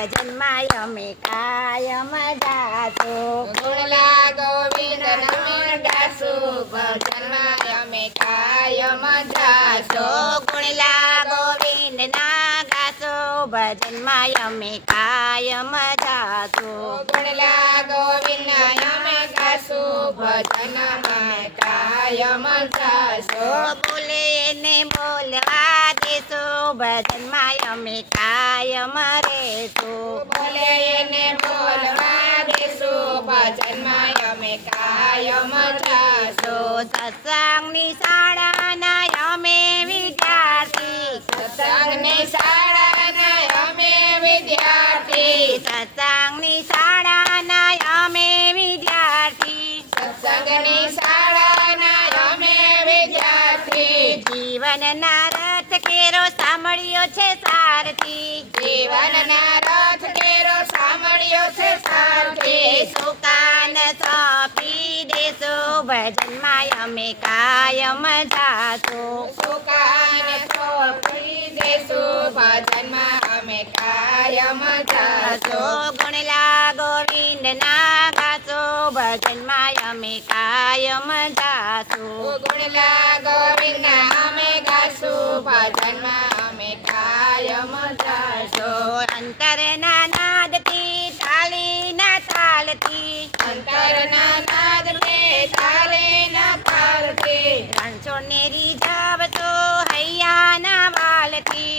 ભજનમાં અમે કાયમ જાશું. ગુણલા ગોવિંદના ગાશું, ભજનમાં અમે કાયમ જાશું. ગુણલા ગોવિંદના ગાસો ભજનમાં અમે કાયમ જાશું. ગુણલા ગોવિંદના અમે ગાશું, ભજનમાં અમે કાયમ જાશું. બોલે ને બોલવા દેશું, ભજનમાં અમે કાયમ રહેશું. બોલે એને બોલવા દેશું, ભજનમાં અમે કાયમ જાશું. સત્સંગની શાળાના અમે વિદ્યાર્થી. સત્સંગની શાળાના અમે વિદ્યાર્થી. સત્સંગની શાળાના અમે વિદ્યાર્થી. સત્સંગની શાળાના અમે વિદ્યાર્થી. જીવનના રથ કેરો સાંભળ્યો છે સારથી. જીવનના રથ કેરો સાંભળ્યો છે સારથી. સુકાન સોંપી દેશું, ભજનમાં અમે કાયમ જાશું. સુકાન સોંપી દેશું, ભજનમાં અમે કાયમ જાશું. ગુણલા ગોવિંદના ગાસો ભજનમાં અમે કાયમ જાશું. ગુણલા ગોવિંદના અમે ગાશું, ભજનમાં અમે કાયમ જાશું. અંતરના નાદથી તાલીના તાલથી. અંતરના નાદને તાલીના તાલથી. રણછોડને રીઝવશો હૈયાના વાલથી.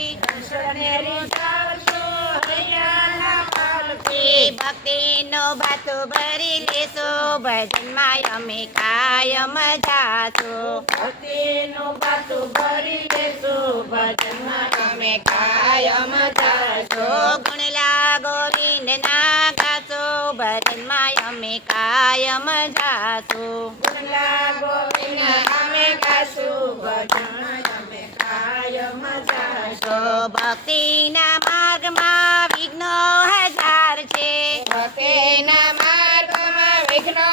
ભક્તિનો ભાતો ભરી લેશો, ભજનમાં અમે કાયમ જાશું. ભક્તિનું પાતું ભરી દેશું, ભજનમાં અમે કાયમ જાશું. ગુણલા ગોવિંદના ગાસો ભજનમાં અમે કાયમ જાશું. ગુણલા ગોવિંદના અમે ગાશું, ભજનમાં અમે કાયમ જાશું. ભક્તિના માર્ગમાં વિઘ્નો હજાર છે. ભક્તિના માર્ગમાં વિઘ્નો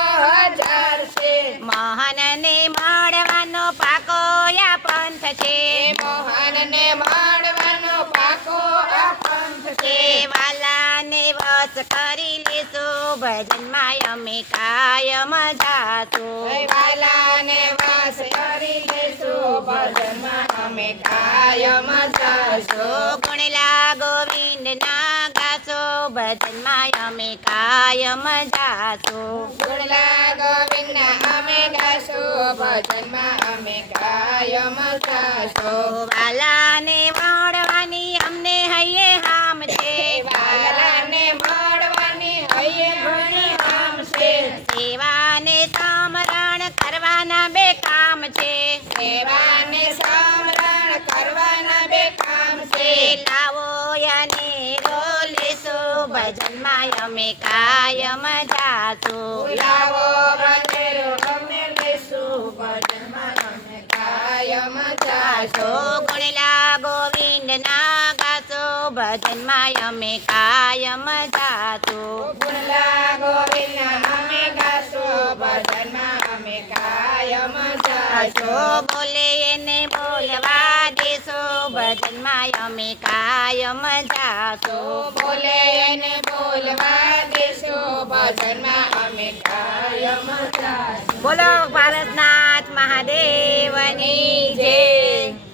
હજાર છે. મોહનને મળવાનો પાકો આ પંથ છે. મોહનને મળવાનો પાકો આ પંથ છે. વાલાને વશ કરી લેશો, ભજનમાં અમે કાયમ જાશું. વાલાને વાસ કરી લેશું, ભજનમાં અમે કાયમ જાશું. ગુણલા ગોવિંદના ગાસો ભજનમાં અમે કાયમ જાશું. ગુણલા ગોવિંદના અમે ગાશું, ભજનમાં અમે કાયમ જાશું. વાલાને મળવાની અમને હૈયે હામ છે. વાલાને મળવાની હૈયે ઘણી હામ છે. સેવાને સમરણ કરવાના બે કામ છે. સેવાને સમરણ કરવાના બે કામ છે. લાવો યાને રોલેશો, ભજનમાં અમે કાયમ જાશું. લાવો બંનેરો અમે લેશું, ભજનમાં અમે કાયમ જાશું. ગુણલા ગોવિંદના ગાસો ભજનમાં અમે કાયમ જાશું. ગુણલા ગોવિંદના અમે ગાશું, ભજનમાં અમે કાયમ જાશું. બોલે એને બોલવા દેશો, ભજનમાં અમે કાયમ જાશું. બોલે એને બોલવા દેશું, ભજનમાં અમે કાયમ જાશું. બોલો ભારતનાથ મહાદેવની જય.